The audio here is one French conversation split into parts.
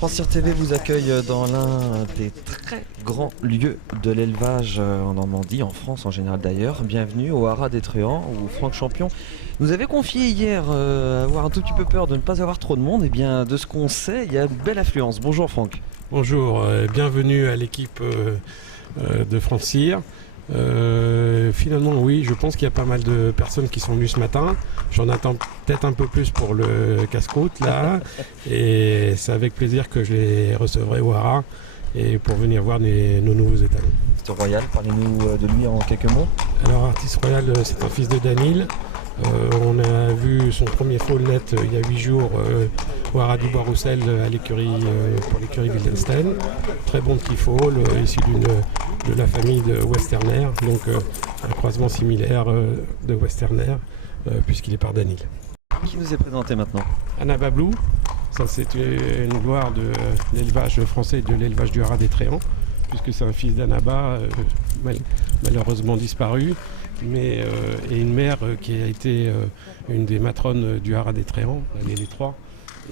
France Cyr TV vous accueille dans l'un des très grands lieux de l'élevage en Normandie, en France en général d'ailleurs. Bienvenue au Haras des Truands où Franck Champion nous avait confié hier avoir un tout petit peu peur de ne pas avoir trop de monde. Et bien de ce qu'on sait, il y a une belle affluence. Bonjour Franck. Bonjour, bienvenue à l'équipe de France Cyr. Finalement oui, je pense qu'il y a pas mal de personnes qui sont venues ce matin. J'en attends peut-être un peu plus pour le casse-croûte là. Et c'est avec plaisir que je les recevrai au Haras et pour venir voir nos nouveaux étalons. Artiste Royal, parlez-nous de lui en quelques mots. Alors Artiste Royal, c'est un fils de Danil. On a vu son premier foal net il y a 8 jours au Haras du Bois-Roussel à l'écurie pour l'écurie Wildenstein. Très bon petit foal, issu de la famille de Westerner, donc un croisement similaire de Westerner puisqu'il est par Danil. Qui nous est présenté maintenant? Annaba Blue, ça c'est une gloire de l'élevage français et de l'élevage du Haras des Truands, puisque c'est un fils d'Annaba malheureusement disparu. Et une mère qui a été une des matrones du Haras des Truands, les trois,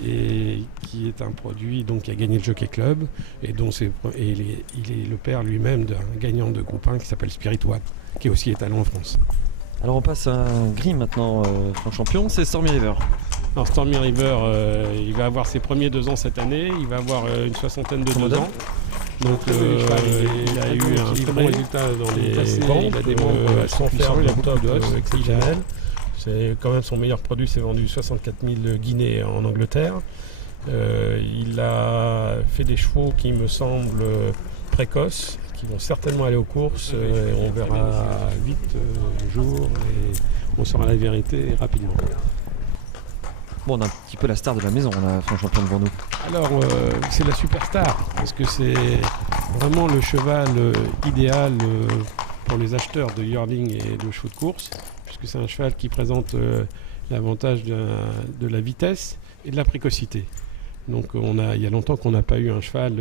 et qui est un produit donc, qui a gagné le Jockey Club, et dont il est le père lui-même d'un gagnant de groupe 1 qui s'appelle Spirit One, qui est aussi étalon en France. Alors on passe à un gris maintenant, Franck Champion, c'est Stormy River. Alors Stormy River, il va avoir ses premiers 2 ans cette année, il va avoir une soixantaine de 2 ans. Donc il a eu un très bon résultat dans les ventes, il a des membres assez puissants, il a beaucoup d'os exceptionnels. C'est quand même son meilleur produit, s'est vendu 64 000 guinées en Angleterre. Il a fait des chevaux qui me semblent précoces, qui vont certainement aller aux courses. On verra vite jour et on saura la vérité rapidement. Bon, on a un petit peu la star de la maison, on a Franck Champion devant nous. Alors, c'est la superstar, parce que c'est vraiment le cheval idéal pour les acheteurs de yearling et de chevaux de course, puisque c'est un cheval qui présente l'avantage de la vitesse et de la précocité. Donc, il y a longtemps qu'on n'a pas eu un cheval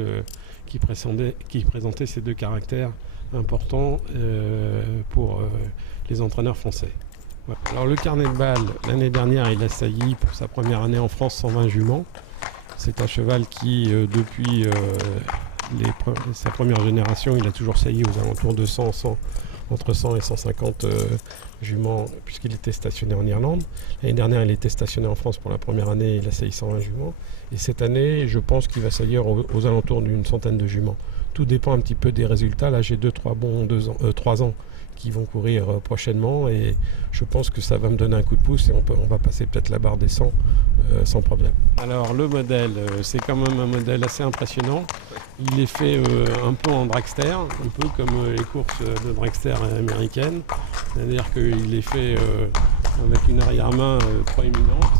qui présentait ces 2 caractères importants pour les entraîneurs français. Voilà. Alors le carnet de balles, l'année dernière, il a sailli pour sa première année en France 120 juments. C'est un cheval qui, depuis sa première génération, il a toujours sailli aux alentours de entre 100 et 150 juments, puisqu'il était stationné en Irlande. L'année dernière, il était stationné en France pour la première année, il a sailli 120 juments. Et cette année, je pense qu'il va saillir aux alentours d'une centaine de juments. Tout dépend un petit peu des résultats. Là, j'ai 3 bons 3 ans qui vont courir prochainement et je pense que ça va me donner un coup de pouce et on va passer peut-être la barre des 100 sans problème. Alors le modèle, c'est quand même un modèle assez impressionnant. Il est fait un peu en dragster, un peu comme les courses de dragster américaines. C'est-à-dire qu'il est fait avec une arrière-main proéminente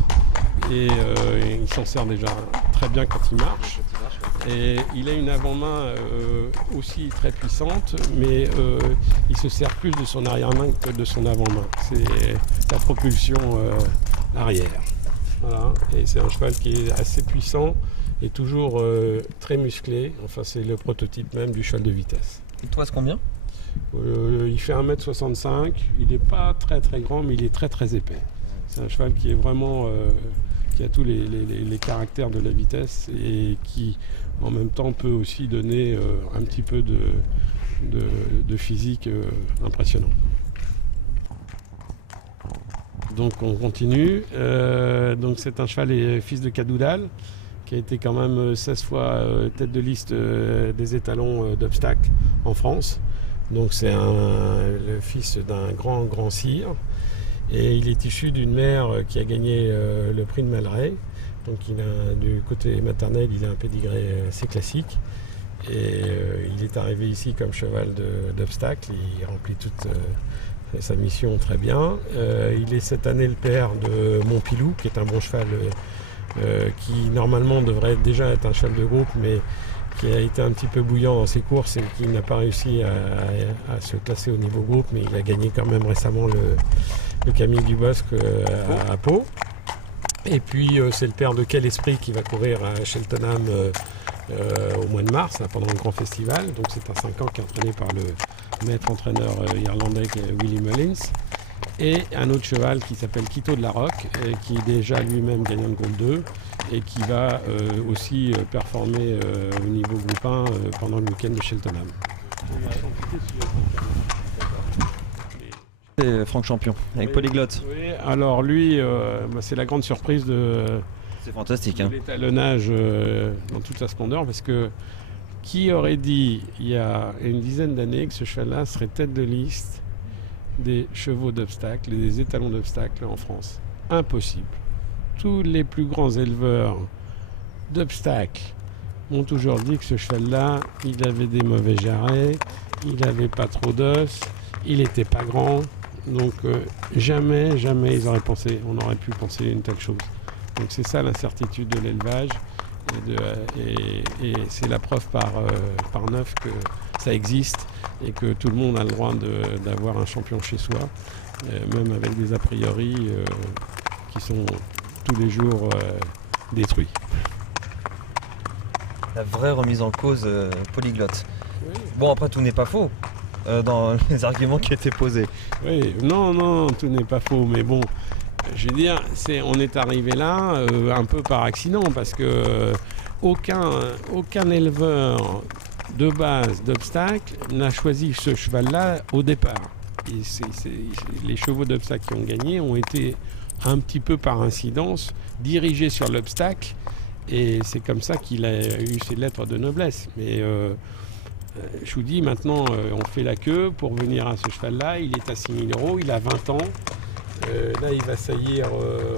et il s'en sert déjà très bien quand il marche. Et il a une avant-main aussi très puissante, mais il se sert plus de son arrière-main que de son avant-main. C'est la propulsion arrière. Voilà. Et c'est un cheval qui est assez puissant et toujours très musclé. Enfin, c'est le prototype même du cheval de vitesse. Et toi, c'est combien? Il fait 1m65. Il n'est pas très très grand, mais il est très très épais. C'est un cheval qui est vraiment... qui a tous les caractères de la vitesse et qui en même temps peut aussi donner un petit peu de physique impressionnant. Donc on continue. Donc c'est un cheval fils de Cadoudal qui a été quand même 16 fois tête de liste des étalons d'obstacles en France. Donc c'est le fils d'un grand sire. Et il est issu d'une mère qui a gagné le prix de Malray. Donc du côté maternel, il a un pédigré assez classique. Et il est arrivé ici comme cheval d'obstacle. Il remplit toute sa mission très bien. Il est cette année le père de Montpilou, qui est un bon cheval qui normalement devrait déjà être un cheval de groupe, mais qui a été un petit peu bouillant dans ses courses et qui n'a pas réussi à se classer au niveau groupe, mais il a gagné quand même récemment le Camille du Bosque à Pau. Et puis c'est le père de Quel Esprit qui va courir à Cheltenham au mois de mars, là, pendant le grand festival. Donc c'est un 5 ans qui est entraîné par le maître entraîneur irlandais Willie Mullins. Et un autre cheval qui s'appelle Quito de la Roque, qui est déjà lui-même gagnant de groupe 2 et qui va aussi performer au niveau groupe 1 pendant le week-end de Cheltenham. C'est Franck Champion, avec Polyglotte. Oui, alors lui, c'est la grande surprise de C'est fantastique. Hein. l'étalonnage dans toute sa splendeur, parce que qui aurait dit il y a une dizaine d'années que ce cheval-là serait tête de liste des chevaux d'obstacles et des étalons d'obstacles en France? Impossible. Tous les plus grands éleveurs d'obstacles m'ont toujours dit que ce cheval-là, il avait des mauvais jarrets, il n'avait pas trop d'os, il n'était pas grand. Donc jamais ils auraient pensé, on aurait pu penser une telle chose. Donc c'est ça l'incertitude de l'élevage. Et c'est la preuve par neuf que ça existe et que tout le monde a le droit d'avoir un champion chez soi, même avec des a priori qui sont tous les jours détruits. La vraie remise en cause polyglotte. Oui. Bon, après, tout n'est pas faux dans les arguments qui étaient posés. Oui, non, tout n'est pas faux, mais bon, je veux dire, on est arrivé là un peu par accident, parce que aucun éleveur de base d'obstacles n'a choisi ce cheval-là au départ. Et les chevaux d'obstacles qui ont gagné ont été un petit peu par incidence dirigés sur l'obstacle, et c'est comme ça qu'il a eu ses lettres de noblesse. Mais je vous dis, maintenant, on fait la queue pour venir à ce cheval-là. Il est à 6 000 €, il a 20 ans. Là, il va saillir,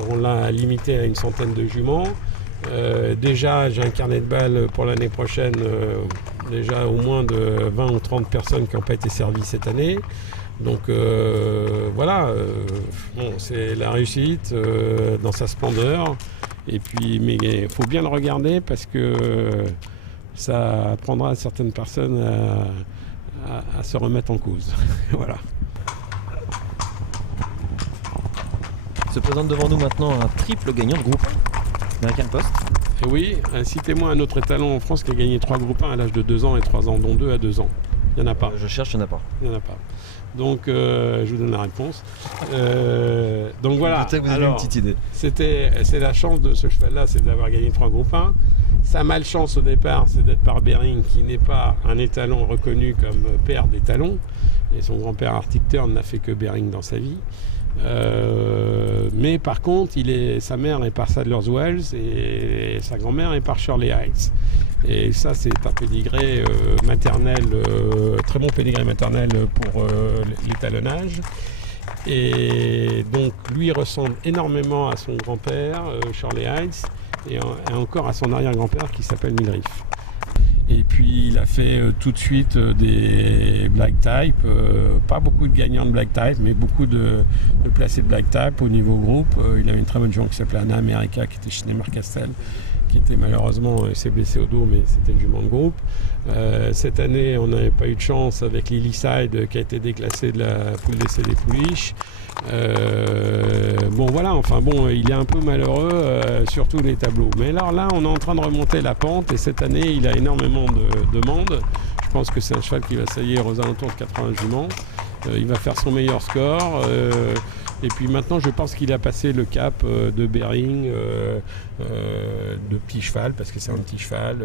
on l'a limité à une centaine de juments. Déjà, j'ai un carnet de balles pour l'année prochaine, déjà au moins de 20 ou 30 personnes qui n'ont pas été servies cette année. Donc voilà, bon, c'est la réussite dans sa splendeur. Et puis, mais il faut bien le regarder, parce que ça apprendra à certaines personnes à se remettre en cause. Voilà. Se présente devant nous maintenant un triple gagnant de groupe, American Post. Et oui, citez-moi un autre étalon en France qui a gagné 3 groupes 1 à l'âge de 2 ans et 3 ans, dont 2 à 2 ans. Il n'y en a pas. Je cherche, il n'y en a pas. Il n'y en a pas. Donc, je vous donne la réponse. Donc voilà. Peut-être que vous avez une petite idée. C'est la chance de ce cheval-là, c'est d'avoir gagné 3 groupes 1. Sa malchance au départ, c'est d'être par Bering, qui n'est pas un étalon reconnu comme père d'étalon. Et son grand-père Arctic Turn n'a fait que Bering dans sa vie. Mais par contre, sa mère est par Sadler's Wells et sa grand-mère est par Shirley Heights. Et ça, c'est un pédigré maternel, très bon pédigré maternel pour l'étalonnage. Et donc, lui ressemble énormément à son grand-père, Shirley Heights, et encore à son arrière-grand-père qui s'appelle Milriff. Et puis il a fait tout de suite des black type, pas beaucoup de gagnants de black type, mais beaucoup de placés de black type au niveau groupe. Il a une très bonne jument qui s'appelait Anna America, qui était chez Neymar Castel, qui était malheureusement, s'est blessé au dos, mais c'était une jument de groupe. Cette année, on n'avait pas eu de chance avec Lilyside, qui a été déclassé de la poule d'essai des pouliches. Bon voilà, enfin bon, il est un peu malheureux sur tous les tableaux. Mais alors là, on est en train de remonter la pente, et cette année, il a énormément de demandes. Je pense que c'est un cheval qui va saillir aux alentours de 80 juments. Il va faire son meilleur score. Et puis maintenant, je pense qu'il a passé le cap de Bering, de petit cheval, parce que c'est un petit cheval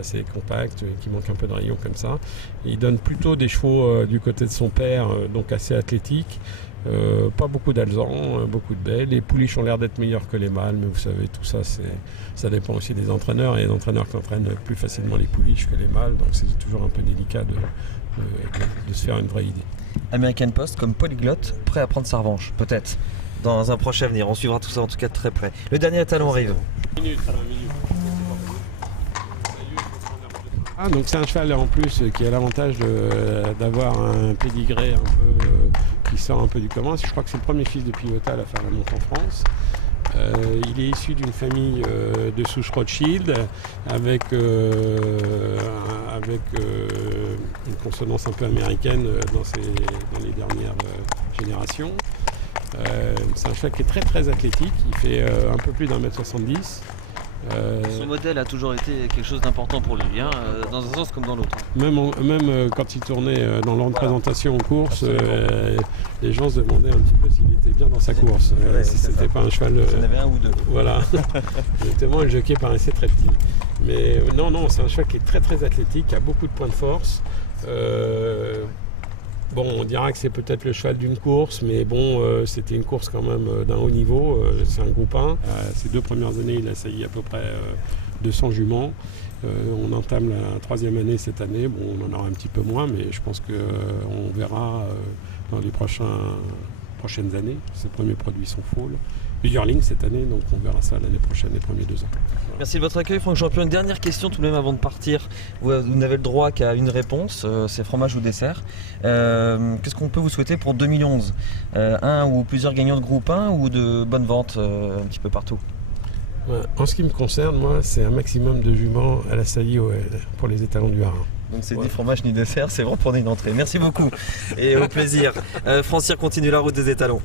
assez compact, qui manque un peu de rayon comme ça. Et il donne plutôt des chevaux du côté de son père, donc assez athlétiques. Pas beaucoup d'alezans, beaucoup de baies. Les pouliches ont l'air d'être meilleurs que les mâles, mais vous savez, tout ça, ça dépend aussi des entraîneurs. Et les entraîneurs qui entraînent plus facilement les pouliches que les mâles, donc c'est toujours un peu délicat de se faire une vraie idée. American Post comme polyglotte, prêt à prendre sa revanche, peut-être, dans un prochain avenir. On suivra tout ça en tout cas de très près. Le dernier étalon arrive. Donc c'est un cheval en plus qui a l'avantage d'avoir un pédigré un peu qui sort un peu du commun. Je crois que c'est le premier fils de Pivotal à faire la monte en France. Il est issu d'une famille de souche Rothschild avec une consonance un peu américaine dans les dernières générations. C'est un cheval qui est très très athlétique. Il fait un peu plus d'1,70 m. Son modèle a toujours été quelque chose d'important pour lui, hein, dans un sens comme dans l'autre. Même quand il tournait dans l'ordre de présentation en course, les gens se demandaient un petit peu s'il était bien dans sa course, si c'était pas un cheval. Il y en avait un ou deux. Voilà, justement le jockey paraissait très petit. Mais non, c'est un cheval qui est très très athlétique, qui a beaucoup de points de force. Bon, on dira que c'est peut-être le cheval d'une course, mais bon, c'était une course quand même d'un haut niveau. C'est un groupe 1. Ces 2 premières années, il a sailli à peu près 200 juments. On entame la 3e année cette année. Bon, on en aura un petit peu moins, mais je pense qu'on verra dans les prochaines années. Ses premiers produits sont full. Le yearling cette année, donc on verra ça l'année prochaine, les premiers 2 ans. Merci de votre accueil, Franck Champion. Une dernière question tout de même avant de partir. Vous n'avez le droit qu'à une réponse, c'est fromage ou dessert. Qu'est-ce qu'on peut vous souhaiter pour 2011 ? Un ou plusieurs gagnants de groupe 1 ou de bonnes ventes un petit peu partout ? Ouais, en ce qui me concerne, moi, c'est un maximum de juments à la saillie OL pour les étalons du Haras. Donc c'est ni fromage ni dessert, c'est vraiment pour une entrée. Merci beaucoup et au plaisir. Franck Cyr continue la route des étalons.